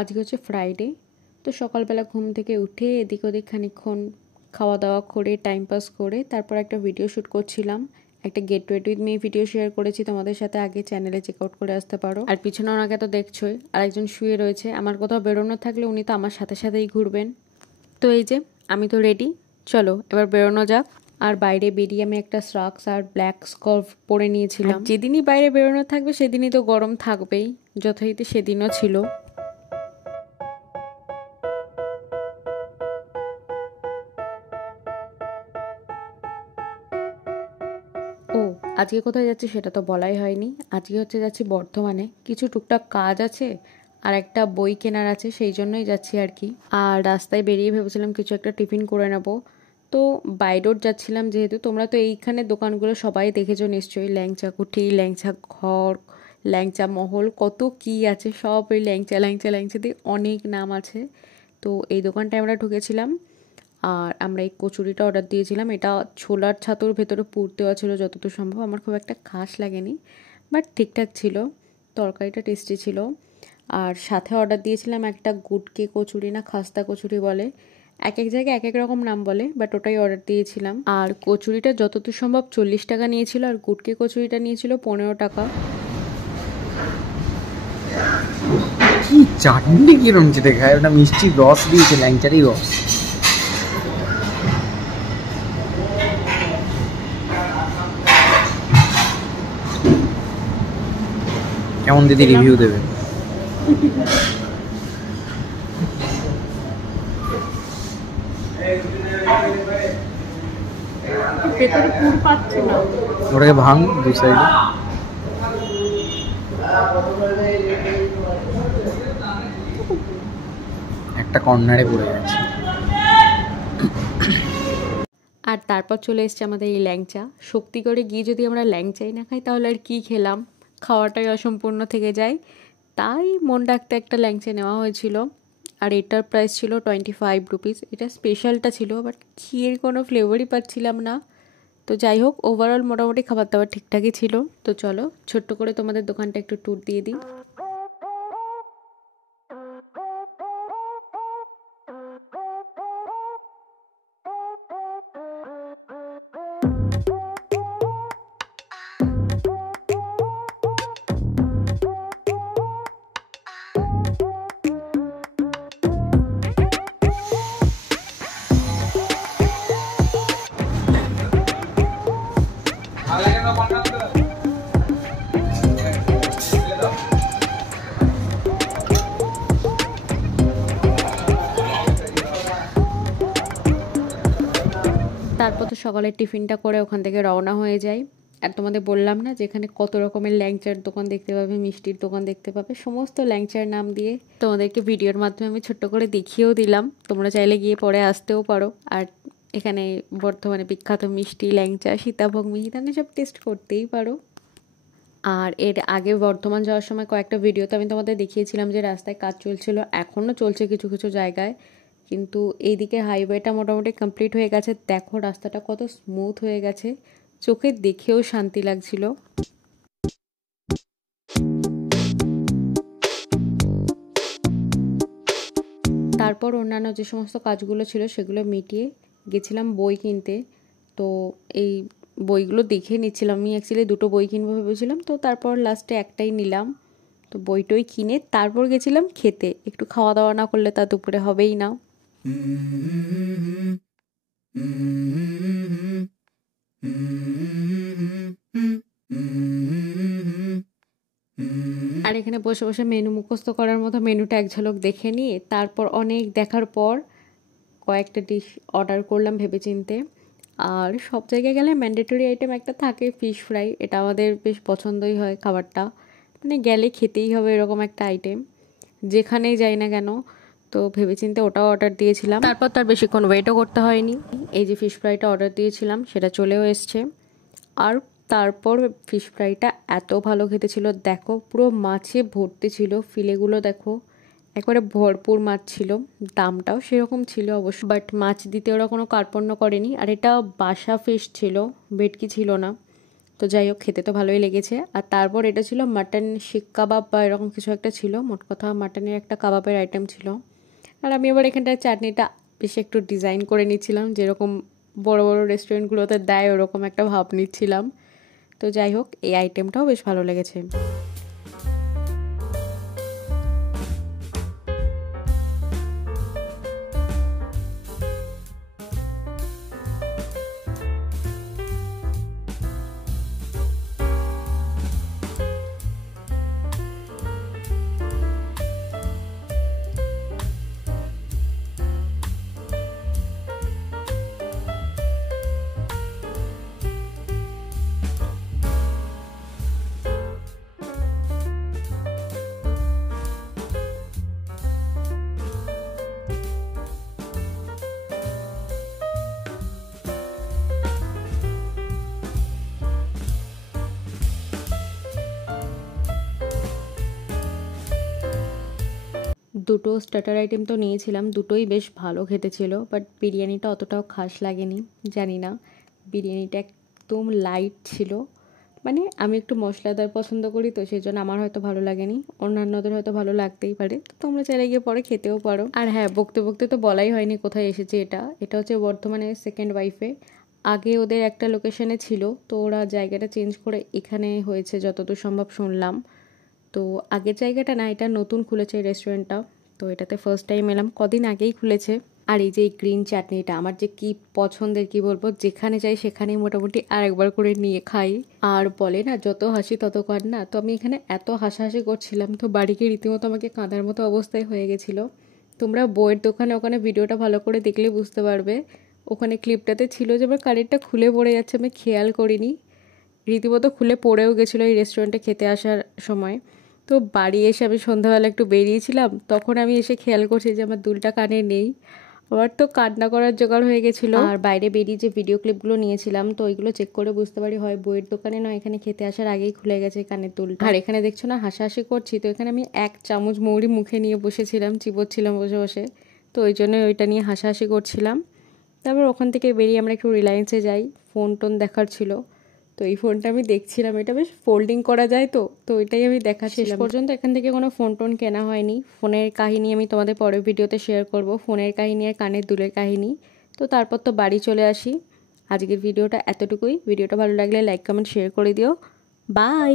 আজকে হচ্ছে ফ্রাইডে। তো সকালবেলা ঘুম থেকে উঠে এদিক ওদিক খানিকক্ষণ খাওয়া দাওয়া করে টাইম পাস করে তারপর একটা ভিডিও শ্যুট করছিলাম। একটা get together with me video share করেছি তোমাদের সাথে, আগে চ্যানেলে চেক আউট করে আসতে পারো। আর পিছনে ওনাকে তো দেখছোই, আর একজন শুয়ে রয়েছে। আমার কোথাও বেরোনো থাকলে উনি তো আমার সাথে সাথেই ঘুরবেন। তো এই যে আমি তো রেডি, চলো এবার বেরোনো যাক। আর বাইরে বেরিয়ে আমি একটা স্ট্রাক্স আর ব্ল্যাক স্কার্ফ পরে নিয়েছিলাম। যেদিনই বাইরে বেরোনো থাকবে সেদিনই তো গরম থাকবেই, যথারীতি সেদিনও ছিল। ও, আজকে কোথায় যাচ্ছি সেটা তো বলাই হয়নি। আজকে হচ্ছে যাচ্ছি বর্ধমানে, কিছু টুকটাক কাজ আছে আর একটা বই কেনার আছে, সেই জন্যই যাচ্ছি আর কি। আর রাস্তায় বেরিয়ে ভেবেছিলাম কিছু একটা টিফিন করে নেবো। তো বাই রোড যাচ্ছিলাম যেহেতু, তোমরা তো এইখানে দোকানগুলো সবাই দেখেছো নিশ্চয়ই, ল্যাংচা কুঠি, ল্যাংচা ঘর, ল্যাংচা মহল, কত কি আছে, সব ওই ল্যাংচা ল্যাংচা ল্যাংচা দিয়ে অনেক নাম আছে। তো এই দোকানটায় আমরা ঢুকেছিলাম আর আমরা এই কচুরিটা অর্ডার দিয়েছিলাম। এটা ছোলার ছাতুর ভেতরে পুর দেওয়া ছিল যতদূর সম্ভব। আমার খুব একটা খাস লাগেনি, বাট ঠিকঠাক ছিল, তরকারিটা টেস্টি ছিল। আর সাথে অর্ডার দিয়েছিলাম একটা গুটকে কচুরি, না খাস্তা কচুরি বলে, এক এক জায়গায় এক এক রকম নাম বলে, বাট ওটাই অর্ডার দিয়েছিলাম। আর কচুরিটা যতদূর সম্ভব 40 টাকা নিয়েছিল, আর গুটকে কচুরিটা নিয়েছিল 15 টাকা। কি চাটনি কিরম যেটা খায়, ওটা মিষ্টি রস দিয়েছে, ল্যাংচারই রস। কেমন দিদি রিভিউ দেবে? ভেতরে পুর পাচ্ছে না, ওটাকে ভাঙ দুই সাইডে। একটা কর্নারে পড়ে গেছে। আর তারপর চলে এসছে আমাদের এই ল্যাংচা। শক্তিগড়ে গিয়ে যদি আমরা ল্যাংচাই না খাই তাহলে আর কি খেলাম, খাওয়াটাই অসম্পূর্ণ থেকে যায়। তাই মন রাখতে একটা ল্যাংচা নেওয়া হয়েছিল। আর এটার প্রাইস ছিল 25 রুপিস। এটা স্পেশালটা ছিল, বাট ঘিয়ের কোনো ফ্লেভারই পাচ্ছিলাম না। তো যাই হোক, ওভারঅল মোটামুটি খাবার দাবার ঠিকঠাকই ছিল। তো চলো ছোট্ট করে তোমাদের দোকানটা একটু ট্যুর দিয়ে দিই। তারপর তো সকালের টিফিনটা করে ওখান থেকে রওনা হয়ে যাই। আর তোমাদের বললাম না যেখানে কত রকমের ল্যাংচার দোকান দেখতে পাবে, মিষ্টির দোকান দেখতে পাবে, সমস্ত ল্যাংচার নাম দিয়ে তোমাদেরকে ভিডিওর মাধ্যমে আমি ছোট্ট করে দেখিয়েও দিলাম। তোমরা চাইলে গিয়ে পরে আসতেও পারো। আর এখানে বর্তমানে বিখ্যাত মিষ্টি, ল্যাংচা, সীতাভোগ, মিহিদানা সব টেস্ট করতেই পারো। আর এর আগে বর্ধমান যাওয়ার সময় কয়েকটা ভিডিওতে আমি তোমাদের দেখিয়েছিলাম যে রাস্তায় কাজ চলছিল, এখনও চলছে কিছু কিছু জায়গায়, কিন্তু এইদিকে হাইওয়েটা মোটামুটি কমপ্লিট হয়ে গেছে। দেখো রাস্তাটা কত স্মুথ হয়ে গেছে, চোখে দেখেও শান্তি লাগছিল। তারপর অন্যান্য যে সমস্ত কাজগুলো ছিল সেগুলো মিটিয়ে গেছিলাম বই কিনতে। তো এই বইগুলো দেখে নিচ্ছিলাম। আমি অ্যাকচুয়ালি দুটো বই কিনবো ভেবেছিলাম, তো তারপর লাস্টে একটাই নিলাম। তো বইটই কিনে তারপর গেছিলাম খেতে। একটু খাওয়া দাওয়া না করলে তা দুপুরে হবেই না। আর এখানে বসে বসে মেনু মুখস্থ করার মতো মেনুটা এক ঝলক দেখে নিয়ে তারপর অনেক দেখার পর কয়েকটা ডিশ অর্ডার করলাম ভেবেচিন্তে। আর সব জায়গায় গেলে ম্যান্ডেটরি আইটেম একটা থাকে, ফিশ ফ্রাই। এটা আমাদের বেশ পছন্দই হয় খাবারটা, মানে গেলে খেতেই হবে এরকম একটা আইটেম, যেখানেই যাই না কেন। তো ভেবেচিন্তে ওটাও অর্ডার দিয়েছিলাম। তারপর তার বেশিক্ষণ ওয়েটও করতে হয়নি। এই যে ফিশ ফ্রাইটা অর্ডার দিয়েছিলাম সেটা চলেও এসছে। আর তারপর ফিশ ফ্রাইটা এত ভালো খেতে ছিল, দেখো পুরো মাছে ভর্তি ছিল, ফিলেগুলো দেখো একবারে ভরপুর মাছ ছিল। দামটাও সেরকম ছিল অবশ্য, বাট মাছ দিতে ওরা কোনো কার্পণ্য করেনি। আর এটা বাসা ফিশ ছিল, ভেটকি ছিল না। তো যাই হোক, খেতে তো ভালোই লেগেছে। আর তারপর এটা ছিল মাটন শিক কাবাব বা এরকম কিছু একটা ছিল, মোট কথা মাটনের একটা কাবাবের আইটেম ছিল। আর আমি এবার এখানটায় চাটনিটা বেশি একটু ডিজাইন করে নিচ্ছিলাম, যেরকম বড় বড় রেস্টুরেন্টগুলোতে দেয় ওরকম একটা ভাব নিচ্ছিলাম। তো যাই হোক, এই আইটেমটাও বেশ ভালো লেগেছে। দুটো স্টার্টার আইটেম তো নিয়েছিলাম, দুটোই বেশ ভালো খেতে ছিল, বাট বিরিয়ানিটা অতটাও খাস লাগেনি। জানি না, বিরিয়ানিটা একদম লাইট ছিল। মানে আমি একটু মশলাদার পছন্দ করি, তো সেই জন্য আমার হয়তো ভালো লাগেনি, অন্যান্যদের হয়তো ভালো লাগতেই পারে। তো তোমরা চাইলে গিয়ে পরে খেতেও পারো। আর হ্যাঁ, বকতে বকতে তো বলাই হয়নি কোথায় এসেছে। এটা হচ্ছে বর্ধমানের সেকেন্ড ওয়াইফে। আগে ওদের একটা লোকেশনে ছিল, তো ওরা জায়গাটা চেঞ্জ করে এখানে হয়েছে যতদূর সম্ভব শুনলাম। তো আগের জায়গাটা না, এটা নতুন খুলেছে এই রেস্টুরেন্টটা। তো এটাতে ফার্স্ট টাইম এলাম, কদিন আগেই খুলেছে। আর এই যে এই গ্রিন চাটনিটা আমার যে কি পছন্দের, কি বলবো, যেখানে যাই সেখানেই মোটামুটি আরেকবার করে নিয়ে খাই। আর বলে না, যত হাসি তত কান্না। তো আমি এখানে এত হাসাহাসি করছিলাম, তো বাড়ি গিয়ে রীতিমতো আমাকে কাঁদার মতো অবস্থায় হয়ে গেছিলো। তোমরা বইয়ের দোকানে ওখানে ভিডিওটা ভালো করে দেখলে বুঝতে পারবে। ওখানে ক্লিপটাতে ছিল যে আমার কানেরটা খুলে পড়ে যাচ্ছে, আমি খেয়াল করিনি। রীতিমতো খুলে পড়েও গেছিলো এই রেস্টুরেন্টে খেতে আসার সময়। তো বাড়ি এসে আমি সন্ধ্যাবেলা একটু বেরিয়েছিলাম, তখন আমি এসে খেয়াল করছি যে আমার দুলটা কানে নেই। আমার তো কান্না করার জোগাড় হয়ে গেছিলো। আর বাইরে বেরিয়ে যে ভিডিও ক্লিপগুলো নিয়েছিলাম, তো ওইগুলো চেক করে বুঝতে পারি হয় বইয়ের দোকানে নয়, এখানে খেতে আসার আগেই খুলে গেছে কানের দুলটা। আর এখানে দেখছো না হাসাহাসি করছি, তো এখানে আমি 1 চামচ মৌরি মুখে নিয়ে বসেছিলাম, চিবোচ্ছিলাম বসে বসে। তো ওই জন্য ওইটা নিয়ে হাসাহাসি করছিলাম। তারপর ওখান থেকে বেরিয়ে আমরা একটু রিলায়েন্সে যাই, ফোন টোন দেখার ছিল। তো এই ফোনটা আমি দেখছিলাম, এটা বেশ ফোল্ডিং করা যায়, তো তো এটাই আমি দেখাচ্ছিলাম। শেষ পর্যন্ত এখান থেকে কোনো ফোন টোন কেনা হয়নি। ফোনের কাহিনী আমি তোমাদের পরের ভিডিওতে শেয়ার করব, ফোনের কাহিনী আর কানের দুলের কাহিনী। তো তারপর তো বাড়ি চলে আসি। আজকের ভিডিওটা এতটুকুই। ভিডিওটা ভালো লাগলে লাইক কমেন্ট শেয়ার করে দিও। বাই।